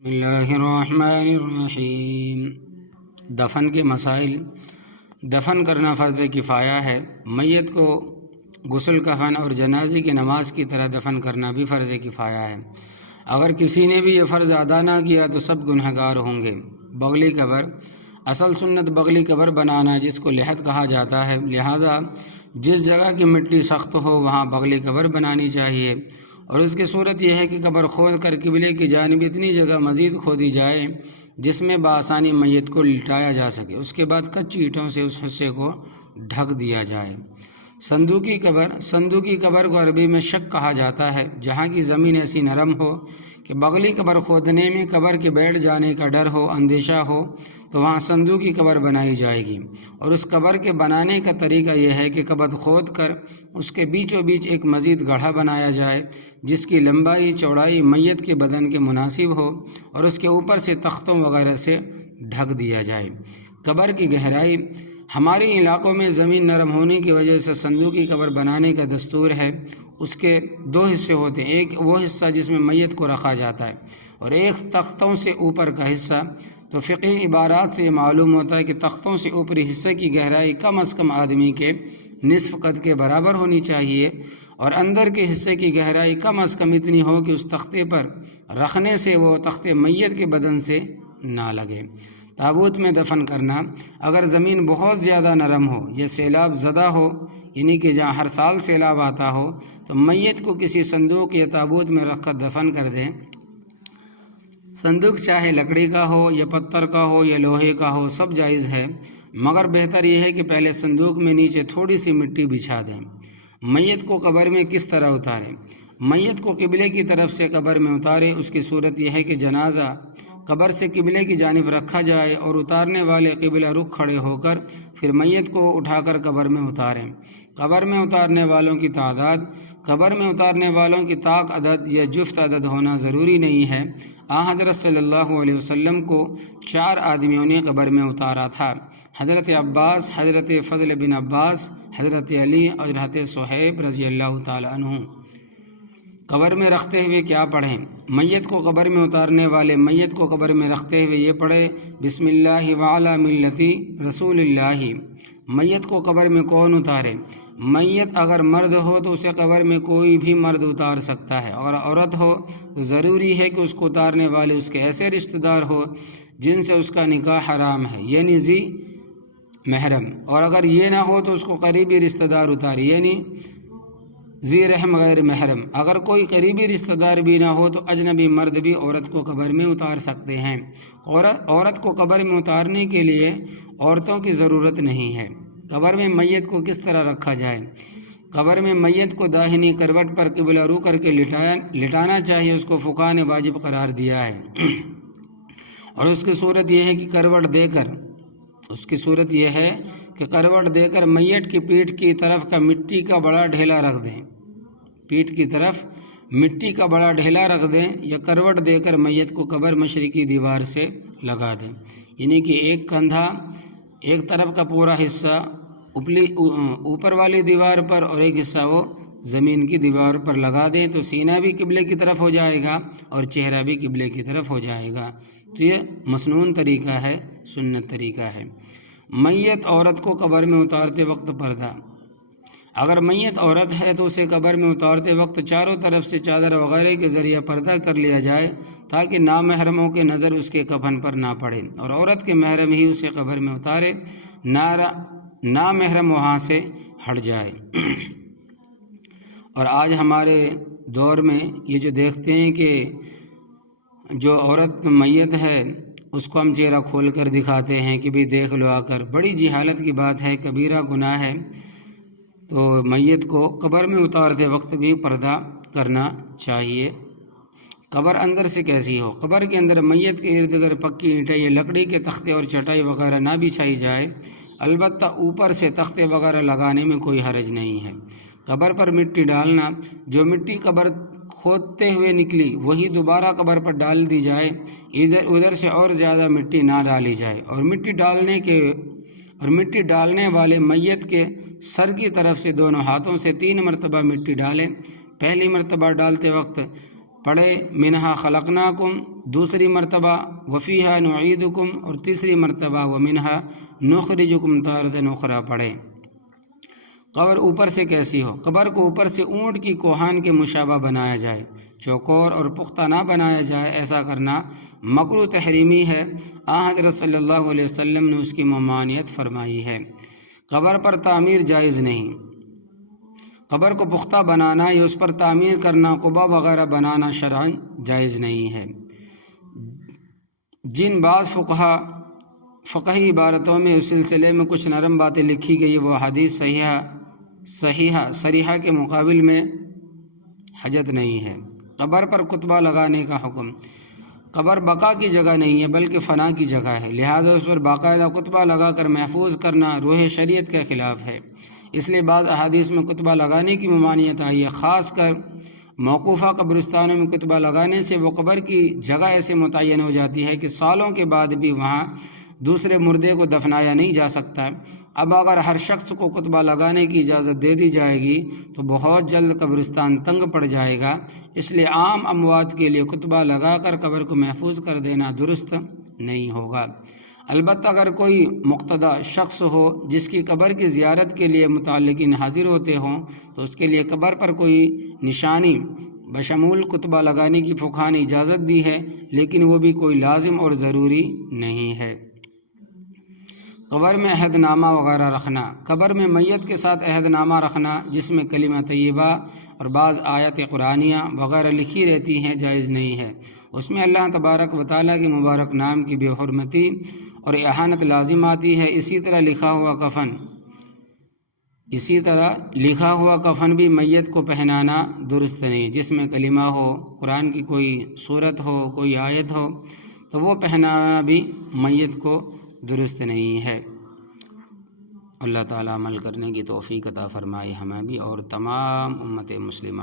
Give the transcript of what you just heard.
بسم اللہ الرحمن الرحیم۔ دفن کے مسائل۔ دفن کرنا فرض کفایہ ہے۔ میت کو غسل کفن اور جنازے کی نماز کی طرح دفن کرنا بھی فرض کفایہ ہے۔ اگر کسی نے بھی یہ فرض ادا نہ کیا تو سب گنہگار ہوں گے۔ بغلی قبر۔ اصل سنت بغلی قبر بنانا جس کو لحد کہا جاتا ہے، لہذا جس جگہ کی مٹی سخت ہو وہاں بغلی قبر بنانی چاہیے، اور اس کی صورت یہ ہے کہ قبر کھود کر قبلے کی جانب اتنی جگہ مزید کھودی جائے جس میں بآسانی میت کو لٹایا جا سکے، اس کے بعد کچی اینٹوں سے اس حصے کو ڈھک دیا جائے۔ صندوقی قبر۔ صندوقی قبر کو عربی میں شق کہا جاتا ہے، جہاں کی زمین ایسی نرم ہو کہ بغلی قبر کھودنے میں قبر کے بیٹھ جانے کا ڈر ہو، اندیشہ ہو، تو وہاں صندوقی قبر بنائی جائے گی۔ اور اس قبر کے بنانے کا طریقہ یہ ہے کہ قبر کھود کر اس کے بیچوں بیچ ایک مزید گڑھا بنایا جائے جس کی لمبائی چوڑائی میت کے بدن کے مناسب ہو، اور اس کے اوپر سے تختوں وغیرہ سے ڈھک دیا جائے۔ قبر کی گہرائی۔ ہمارے علاقوں میں زمین نرم ہونے کی وجہ سے صندوقی قبر بنانے کا دستور ہے۔ اس کے دو حصے ہوتے ہیں، ایک وہ حصہ جس میں میت کو رکھا جاتا ہے اور ایک تختوں سے اوپر کا حصہ۔ تو فقہی عبارات سے یہ معلوم ہوتا ہے کہ تختوں سے اوپری حصے کی گہرائی کم از کم آدمی کے نصف قد کے برابر ہونی چاہیے، اور اندر کے حصے کی گہرائی کم از کم اتنی ہو کہ اس تختے پر رکھنے سے وہ تختے میت کے بدن سے نہ لگے۔ تابوت میں دفن کرنا۔ اگر زمین بہت زیادہ نرم ہو یا سیلاب زدہ ہو، یعنی کہ جہاں ہر سال سیلاب آتا ہو، تو میت کو کسی صندوق یا تابوت میں رکھ کر دفن کر دیں۔ صندوق چاہے لکڑی کا ہو یا پتھر کا ہو یا لوہے کا ہو، سب جائز ہے، مگر بہتر یہ ہے کہ پہلے صندوق میں نیچے تھوڑی سی مٹی بچھا دیں۔ میت کو قبر میں کس طرح اتاریں؟ میت کو قبلے کی طرف سے قبر میں اتاریں۔ اس کی صورت یہ ہے کہ جنازہ قبر سے قبلے کی جانب رکھا جائے اور اتارنے والے قبلہ رخ کھڑے ہو کر پھر میت کو اٹھا کر قبر میں اتاریں۔ قبر میں اتارنے والوں کی تعداد۔ قبر میں اتارنے والوں کی طاق عدد یا جفت عدد ہونا ضروری نہیں ہے۔ حضرت صلی اللہ علیہ وسلم کو 4 آدمیوں نے قبر میں اتارا تھا: حضرت عباس، حضرت فضل بن عباس، حضرت علی اور حضرت صہیب رضی اللہ تعالی عنہ۔ قبر میں رکھتے ہوئے کیا پڑھیں؟ میت کو قبر میں اتارنے والے میت کو قبر میں رکھتے ہوئے یہ پڑھے: بسم اللہ وعلی ملتی رسول اللہ۔ میت کو قبر میں کون اتارے؟ میت اگر مرد ہو تو اسے قبر میں کوئی بھی مرد اتار سکتا ہے، اور عورت ہو تو ضروری ہے کہ اس کو اتارنے والے اس کے ایسے رشتہ دار ہو جن سے اس کا نکاح حرام ہے، یعنی ذی محرم، اور اگر یہ نہ ہو تو اس کو قریبی رشتہ دار اتارے، یعنی ذی رحم غیر محرم۔ اگر کوئی قریبی رشتہ دار بھی نہ ہو تو اجنبی مرد بھی عورت کو قبر میں اتار سکتے ہیں۔ عورت کو قبر میں اتارنے کے لیے عورتوں کی ضرورت نہیں ہے۔ قبر میں میت کو کس طرح رکھا جائے؟ قبر میں میت کو داہنی کروٹ پر قبلہ رو کر کے لٹانا چاہیے، اس کو فقہاء نے واجب قرار دیا ہے، اور اس کی صورت یہ ہے کہ کروٹ دے کر میت کی پیٹھ کی طرف کا مٹی کا بڑا ڈھیلا رکھ دیں۔ پیٹھ کی طرف مٹی کا بڑا ڈھیلا رکھ دیں یا کروٹ دے کر میت کو قبر مشرقی دیوار سے لگا دیں، یعنی کہ ایک کندھا ایک طرف کا پورا حصہ اوپر والی دیوار پر اور ایک حصہ وہ زمین کی دیوار پر لگا دیں، تو سینہ بھی قبلے کی طرف ہو جائے گا اور چہرہ بھی قبلے کی طرف ہو جائے گا۔ تو یہ مسنون طریقہ ہے، سنت طریقہ ہے۔ میت عورت کو قبر میں اتارتے وقت پردہ۔ اگر میت عورت ہے تو اسے قبر میں اتارتے وقت چاروں طرف سے چادر وغیرہ کے ذریعے پردہ کر لیا جائے تاکہ نامحرموں کی نظر اس کے کفن پر نہ پڑے، اور عورت کے محرم ہی اسے قبر میں اتارے، نامحرم وہاں سے ہٹ جائے۔ اور آج ہمارے دور میں یہ جو دیکھتے ہیں کہ جو عورت میت ہے اس کو ہم چہرہ کھول کر دکھاتے ہیں کہ بھی دیکھ لو آ کر، بڑی جہالت کی بات ہے، کبیرہ گناہ ہے۔ تو میت کو قبر میں اتارتے وقت بھی پردہ کرنا چاہیے۔ قبر اندر سے کیسی ہو؟ قبر کے اندر میت کے ارد گرد پکی اینٹیں یا لکڑی کے تختے اور چٹائی وغیرہ نہ بچھائی جائے، البتہ اوپر سے تختے وغیرہ لگانے میں کوئی حرج نہیں ہے۔ قبر پر مٹی ڈالنا۔ جو مٹی قبر کھودتے ہوئے نکلی وہی دوبارہ قبر پر ڈال دی جائے، ادھر سے اور زیادہ مٹی نہ ڈالی جائے، اور مٹی ڈالنے والے میت کے سر کی طرف سے دونوں ہاتھوں سے 3 مرتبہ مٹی ڈالیں۔ پہلی مرتبہ ڈالتے وقت پڑھے منہا خلقناکم دوسری مرتبہ، وفیہا نعیدکم اور تیسری مرتبہ ومنہا نخرجکم تارۃ اخری پڑھے۔ قبر اوپر سے کیسی ہو؟ قبر کو اوپر سے اونٹ کی کوہان کے مشابہ بنایا جائے، چوکور اور پختہ نہ بنایا جائے، ایسا کرنا مکروہ تحریمی ہے۔ حضرت صلی اللہ علیہ وسلم نے اس کی ممانعت فرمائی ہے۔ قبر پر تعمیر جائز نہیں، قبر کو پختہ بنانا یا اس پر تعمیر کرنا، قبہ وغیرہ بنانا شرعاً جائز نہیں ہے۔ جن بعض فقہی عبارتوں میں اس سلسلے میں کچھ نرم باتیں لکھی گئی، وہ حدیث صریحہ کے مقابل میں حجت نہیں ہے۔ قبر پر کتبہ لگانے کا حکم۔ قبر بقا کی جگہ نہیں ہے بلکہ فنا کی جگہ ہے، لہٰذا اس پر باقاعدہ کتبہ لگا کر محفوظ کرنا روح شریعت کے خلاف ہے۔ اس لیے بعض احادیث میں کتبہ لگانے کی ممانعت آئی ہے، خاص کر موقوفہ قبرستانوں میں کتبہ لگانے سے وہ قبر کی جگہ ایسے متعین ہو جاتی ہے کہ سالوں کے بعد بھی وہاں دوسرے مردے کو دفنایا نہیں جا سکتا۔ اب اگر ہر شخص کو کتبہ لگانے کی اجازت دے دی جائے گی تو بہت جلد قبرستان تنگ پڑ جائے گا، اس لیے عام اموات کے لیے کتبہ لگا کر قبر کو محفوظ کر دینا درست نہیں ہوگا۔ البتہ اگر کوئی مقتدی شخص ہو جس کی قبر کی زیارت کے لیے متعلقین حاضر ہوتے ہوں تو اس کے لیے قبر پر کوئی نشانی بشمول کتبہ لگانے کی فقہا نے اجازت دی ہے، لیکن وہ بھی کوئی لازم اور ضروری نہیں ہے۔ قبر میں عہد نامہ وغیرہ رکھنا۔ قبر میں میت کے ساتھ عہد نامہ رکھنا جس میں کلمہ طیبہ اور بعض آیت قرآنیہ وغیرہ لکھی رہتی ہیں جائز نہیں ہے۔ اس میں اللہ تبارک و تعالیٰ کے مبارک نام کی بے حرمتی اور اہانت لازم آتی ہے۔ اسی طرح لکھا ہوا کفن بھی میت کو پہنانا درست نہیں، جس میں کلمہ ہو، قرآن کی کوئی صورت ہو، کوئی آیت ہو، تو وہ پہنانا بھی میت کو درست نہیں ہے۔ اللہ تعالیٰ عمل کرنے کی توفیق عطا فرمائے ہمیں بھی اور تمام امت مسلمہ